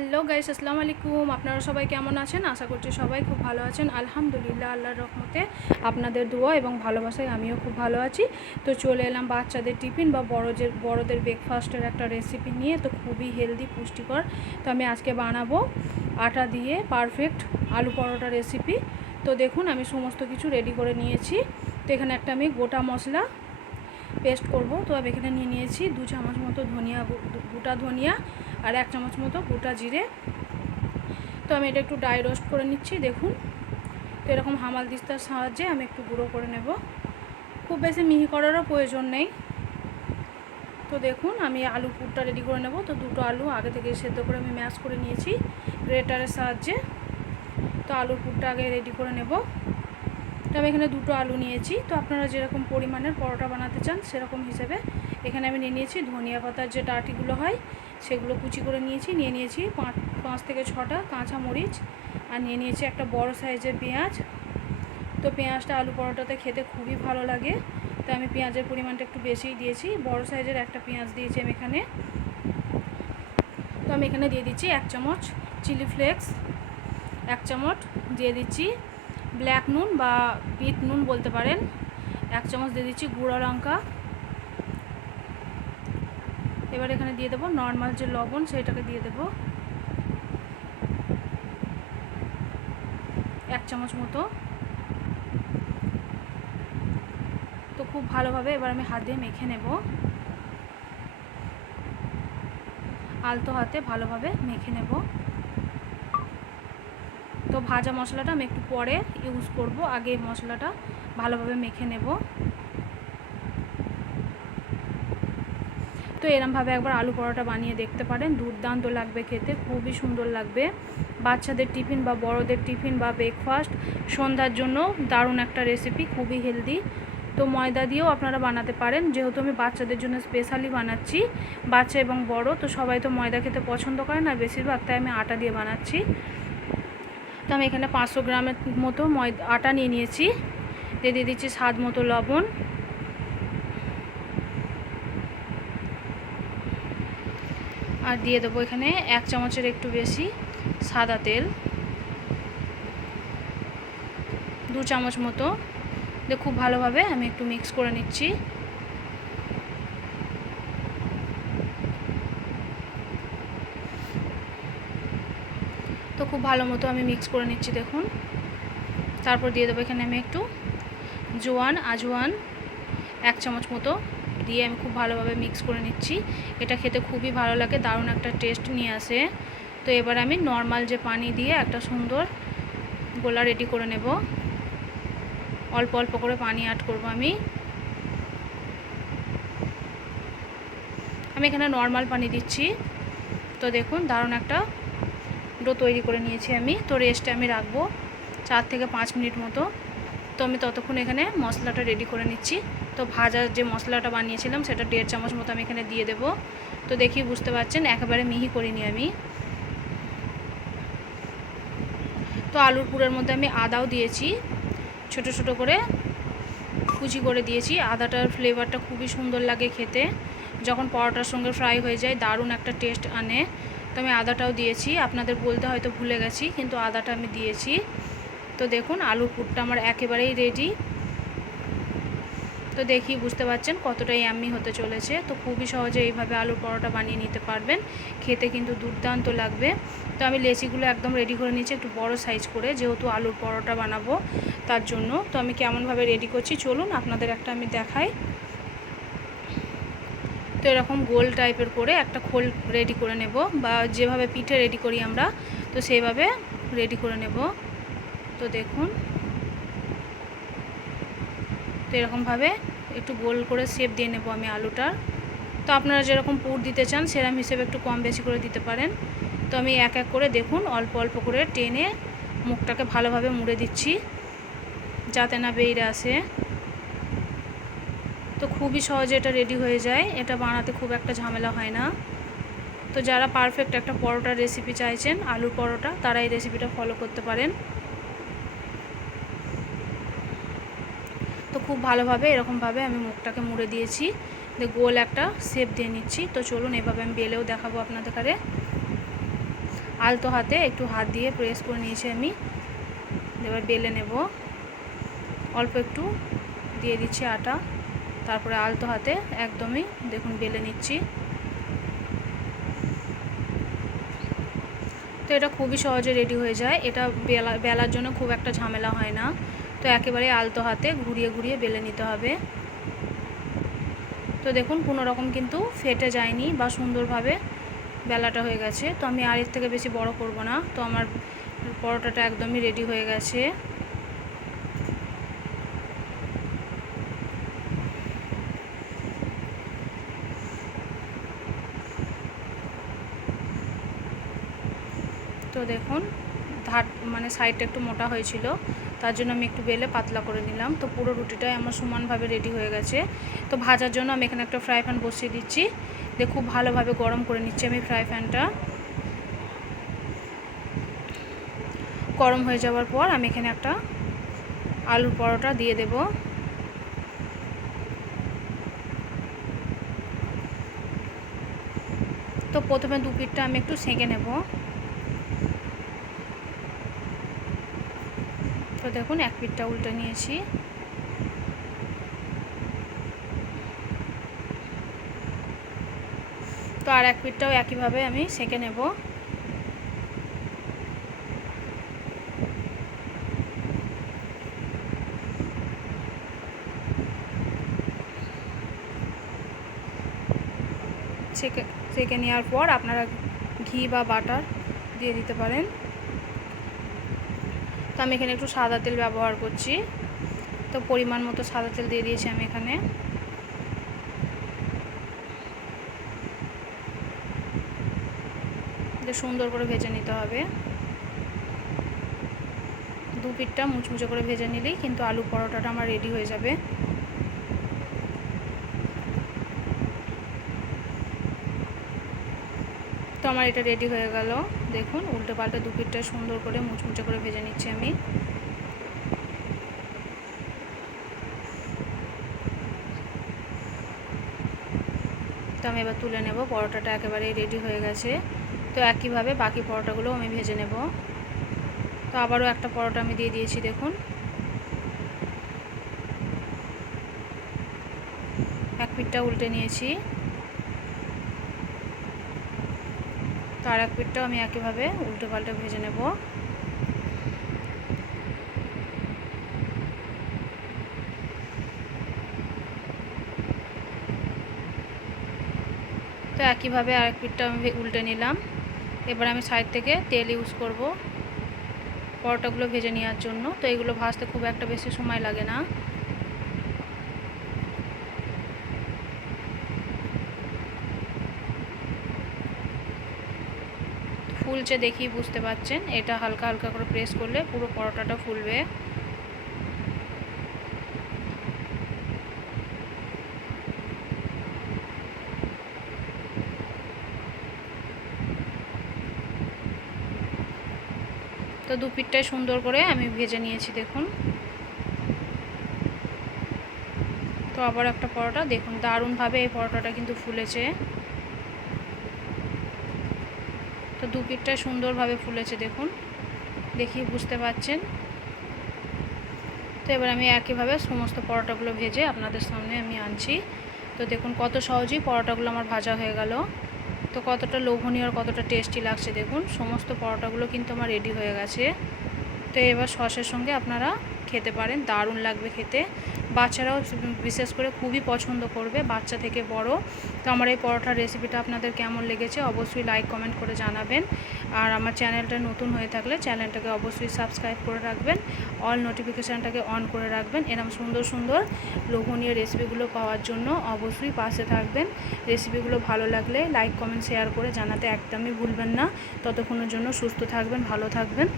Hello guys, আসসালামু আলাইকুম। আপনারা সবাই কেমন আছেন? আশা করছি সবাই খুব ভালো আছেন। আলহামদুলিল্লাহ, আল্লাহর রহমতে আপনাদের দোয়া এবং ভালোবাসায় আমিও খুব ভালো আছি। তো চলে এলাম বাচ্চাদের টিফিন বা বড়দের ব্রেকফাস্টের একটা রেসিপি নিয়ে। তো খুবই হেলদি, পুষ্টিকর। তো আমি আজকে বানাবো আটা দিয়ে পারফেক্ট আলু পরোটা রেসিপি। তো দেখুন, আমি সমস্ত কিছু রেডি করে নিয়েছি। তো এখানে একটা আমি গোটা মশলা পেস্ট করব। তো আমি এখানে নিয়ে নিয়েছি 2 চামচ মতো গোটা ধনিয়া আর 1 চামচ মতো গোটা জিরে। তো আমি এটা একটু ড্রাই রোস্ট করে নিচ্ছি। দেখুন, তো এরকম হামাল দিস্তার সাহায্যে আমি একটু গুঁড়ো করে নেব। খুব বেশি মিহি করারও প্রয়োজন নেই। তো দেখুন, আমি আলু পুরটা রেডি করে নেব। তো দুটো আলু আগে থেকে সেদ্ধ করে আমি ম্যাশ করে নিয়েছি গ্রেটারের সাহায্যে। তো আলুর পুরটা আগে রেডি করে নেব। তো আমি এখানে দুটো আলু নিয়েছি। তো আপনারা যেরকম পরিমাণের পরোটা বানাতে চান সেরকম হিসেবে এখানে আমি নিয়ে নিয়েছি ধনিয়া পাতার যে ডাঁটিগুলো হয় সেগুলো কুচি করে নিয়েছি। নিয়ে নিয়েছি 5 থেকে 6টা কাঁচা মরিচ, আর নিয়ে নিয়েছি একটা বড় সাইজের পেঁয়াজ। তো পেঁয়াজটা আলু পরোটাতে খেতে খুবই ভালো লাগে, তাই আমি পেঁয়াজের পরিমাণটা একটু বেশিই দিয়েছি। বড় সাইজের একটা পেঁয়াজ দিয়েছি আমি এখানে। তো আমি এখানে দিয়ে দিচ্ছি 1 চামচ চিলি ফ্লেক্স, 1 চামচ দিয়ে দিচ্ছি ব্ল্যাক নুন বা বিট নুন বলতে পারেন, 1 চামচ দিয়ে দিচ্ছি গুঁড়ো লঙ্কা। এবার এখানে দিয়ে দেবো নর্মাল যে লবণ, সেইটাকে দিয়ে দেবো 1 চামচ মতো। তো খুব ভালোভাবে এবার আমি হাত দিয়ে মেখে নেব, আলতো হাতে ভালোভাবে মেখে নেব। তো ভাজা মশলাটা আমি একটু পরে ইউজ করব, আগে মশলাটা ভালোভাবে মেখে নেব। তো এরমভাবে একবার আলু পরোটা বানিয়ে দেখতে পারেন, দুর্দান্ত লাগবে খেতে, খুবই সুন্দর লাগবে। বাচ্চাদের টিফিন বা বড়দের টিফিন বা ব্রেকফাস্ট, সন্ধ্যার জন্য দারুণ একটা রেসিপি, খুবই হেলদি। তো ময়দা দিয়েও আপনারা বানাতে পারেন, যেহেতু আমি বাচ্চাদের জন্য স্পেশালি বানাচ্ছি। বাচ্চা এবং বড় তো সবাই তো ময়দা খেতে পছন্দ করে না বেশিরভাগ, তাই আমি আটা দিয়ে বানাচ্ছি। তো আমি এখানে 500 গ্রামের মতো আটা নিয়ে নিয়েছি। দিয়ে দিচ্ছি স্বাদ মতো লবণ, আর দিয়ে দেবো এখানে 1 চামচের একটু বেশি সাদা তেল, 2 চামচ মতো দিয়ে খুব ভালোভাবে আমি একটু মিক্স করে নিচ্ছি। তো খুব ভালো মতো আমি মিক্স করে নিচ্ছি দেখুন। তারপর দিয়ে দেবো এখানে আমি একটু আজওয়ান 1 চামচ মতো দিয়ে আমি খুব ভালোভাবে মিক্স করে নিচ্ছি। এটা খেতে খুবই ভালো লাগে, দারুণ একটা টেস্ট নিয়ে আসে। তো এবার আমি নর্মাল যে পানি দিয়ে একটা সুন্দর গোলা রেডি করে নেব। অল্প অল্প করে পানি অ্যাড করব আমি এখানে নর্মাল পানি দিচ্ছি। তো দেখুন, দারুণ একটা ডো তৈরি করে নিয়েছি আমি। তো রেস্টে আমি রাখবো 4 থেকে 5 মিনিট মতো। তো আমি ততক্ষণ এখানে মশলাটা রেডি করে নিচ্ছি। তো ভাজার যে মশলাটা বানিয়েছিলাম সেটা 1.5 চামচ মতো আমি এখানে দিয়ে দেবো। তো দেখি বুঝতে পারছেন একেবারে মিহি করিনি আমি। তো আলুর পুরের মধ্যে আমি আদাও দিয়েছি, ছোট ছোট করে কুচি করে দিয়েছি। আদাটার ফ্লেভারটা খুবই সুন্দর লাগে খেতে, যখন পরোটার সঙ্গে ফ্রাই হয়ে যায় দারুণ একটা টেস্ট আনে। তো আমি আদাটাও দিয়েছি, আপনাদের বলতে হয়তো ভুলে গেছি, কিন্তু আদাটা আমি দিয়েছি। তো দেখুন, আলুর পুরটা আমার একেবারেই রেডি। তো দেখি বুঝতে পারছেন কতটা ইয়াম্মি হতে চলেছে। তো খুবই সহজে এইভাবে আলুর পরোটা বানিয়ে নিতে পারবেন, খেতে কিন্তু দুর্দান্ত লাগবে। তো আমি লেচিগুলো একদম রেডি করে নিয়েছি একটু বড় সাইজ করে, যেহেতু আলুর পরোটা বানাবো তার জন্য। তো আমি কেমনভাবে রেডি করছি চলুন আপনাদের একটা আমি দেখাই। তো এরকম গোল টাইপের করে একটা খোল রেডি করে নেব, বা যেভাবে পিঠে রেডি করি আমরা, তো সেইভাবে রেডি করে নেব। তো দেখুন, তো এরকমভাবে একটু গোল করে শেপ দিয়ে নেব আমি আলুটার। তো আপনারা যেরকম পুর দিতে চান সেরকম হিসেবে একটু কম বেশি করে দিতে পারেন। তো আমি এক এক করে দেখুন অল্প অল্প করে টেনে মুখটাকে ভালোভাবে মুড়ে দিচ্ছি, যাতে না বেরিয়ে আসে। তো খুবই সহজে এটা রেডি হয়ে যায়, এটা বানাতে খুব একটা ঝামেলা হয় না। তো যারা পারফেক্ট একটা পরোটার রেসিপি চাইছেন, আলুর পরোটা, তারা এই রেসিপিটা ফলো করতে পারেন। তো খুব ভালোভাবে এরকমভাবে আমি মুখটাকে মুড়ে দিয়েছি, গোল একটা শেপ দিয়ে নিচ্ছি। তো চলুন এভাবে আমি বেলেও দেখাবো আপনাদের কাছে। আলতো হাতে একটু হাত দিয়ে প্রেস করে নিয়েছি আমি। এবার বেলে নেব, অল্প একটু দিয়ে দিচ্ছি আটা, তারপরে আলতো হাতে একদমই দেখুন বেলে নিচ্ছি। তো এটা খুবই সহজে রেডি হয়ে যায়, এটা বেলার জন্য খুব একটা ঝামেলা হয় না। তো একেবারে আলতো হাতে ঘুরিয়ে ঘুরিয়ে বেলে নিতে হবে। তো দেখুন কোনো রকম কিন্তু ফেটে যায়নি বা সুন্দরভাবে বেলাটা হয়ে গেছে। তো আমি আর এর থেকে বেশি বড় করব না। তো আমার পরোটাটা একদমই রেডি হয়ে গেছে। তো দেখুন ধার মানে সাইডটা একটু মোটা হয়েছিল, তার জন্য আমি একটু বেলে পাতলা করে নিলাম। তো পুরো রুটিটাই আমার সমানভাবে রেডি হয়ে গেছে। তো ভাজার জন্য আমি এখানে একটা ফ্রাই প্যান বসিয়ে দিচ্ছি। খুব ভালোভাবে গরম করে নিচ্ছি আমি ফ্রাই প্যানটা। গরম হয়ে যাওয়ার পর আমি এখানে একটা আলুর পরোটা দিয়ে দেব। তো প্রথমে দু পিঠটা আমি একটু সেঁকে নেব। তো দেখুন এক পিঠটা উল্টে নিয়েছি। তো আর এক পিঠটাও একইভাবে আমি সেঁকে নেব। সেঁকে নেওয়ার পর আপনারা ঘি বা বাটার দিয়ে দিতে পারেন। তো আমি এখানে একটু সাদা তেল ব্যবহার করছি। তো পরিমাণ মতো সাদা তেল দিয়ে দিয়েছি আমি এখানে। সুন্দর করে ভেজে নিতে হবে। দু পিঠটা মুচমুচে করে ভেজে নিলেই কিন্তু আলু পরোটাটা আমার রেডি হয়ে যাবে। তো আমার এটা রেডি হয়ে গেল। দেখুন উল্টে পাল্টে দু পিঠটা সুন্দর করে মুচমুচে করে ভেজে নিচ্ছি আমি। তো আমি এবার তুলে নেব। পরোটাটা একেবারেই রেডি হয়ে গেছে। তো একইভাবে বাকি পরোটাগুলো আমি ভেজে নেব। তো আবারও একটা পরোটা আমি দিয়ে দিয়েছি দেখুন। এক পিঠটা উল্টে নিয়েছি। তো আর এক পিঠটাও আমি একইভাবে উল্টে পাল্টে ভেজে নেব। তো একইভাবে আরেক পিঠটা আমি উল্টে নিলাম। এবার আমি সাইড থেকে তেল ইউজ করব পরোটাগুলো ভেজে নেওয়ার জন্য। তো এগুলো ভাজতে খুব একটা বেশি সময় লাগে না। ফুলছে দেখি বুঝতে পাচ্ছেন, এটা হালকা হালকা করে প্রেস করলে পুরো পরোটাটা ফুলবে। তো দু পিঠটাই সুন্দর করে আমি ভেজে নিয়েছি দেখুন। তো আবার একটা পরোটা দেখুন দারুণভাবে এই পরোটাটা কিন্তু ফুলেছে। তো দু পিঠটাই সুন্দরভাবে ফুলেছে দেখুন, দেখি বুঝতে পাচ্ছেন। তো এবার আমি একইভাবে সমস্ত পরোটাগুলো ভেজে আপনাদের সামনে আমি আনছি। তো দেখুন কত সহজেই পরোটাগুলো আমার ভাজা হয়ে গেল। তো কতটা লোভনীয় আর কতটা টেস্টি লাগছে দেখুন। সমস্ত পরোটাগুলো কিন্তু আমার রেডি হয়ে গেছে। তো এবার সসের সঙ্গে আপনারা খেতে পারেন, দারুণ লাগবে খেতে। বাচ্চারাও বিশেষ করে খুবই পছন্দ করবে, বাচ্চা থেকে বড়। তো আমার এই পরোটার রেসিপিটা আপনাদের কেমন লেগেছে অবশ্যই লাইক কমেন্ট করে জানাবেন। আর আমার চ্যানেলটা নতুন হয়ে থাকলে চ্যানেলটাকে অবশ্যই সাবস্ক্রাইব করে রাখবেন, অল নোটিফিকেশানটাকে অন করে রাখবেন। এরকম সুন্দর সুন্দর লোভনীয় রেসিপিগুলো পাওয়ার জন্য অবশ্যই পাশে থাকবেন। রেসিপিগুলো ভালো লাগলে লাইক কমেন্ট শেয়ার করে জানাতে একদমই ভুলবেন না। ততক্ষণের জন্য সুস্থ থাকবেন, ভালো থাকবেন।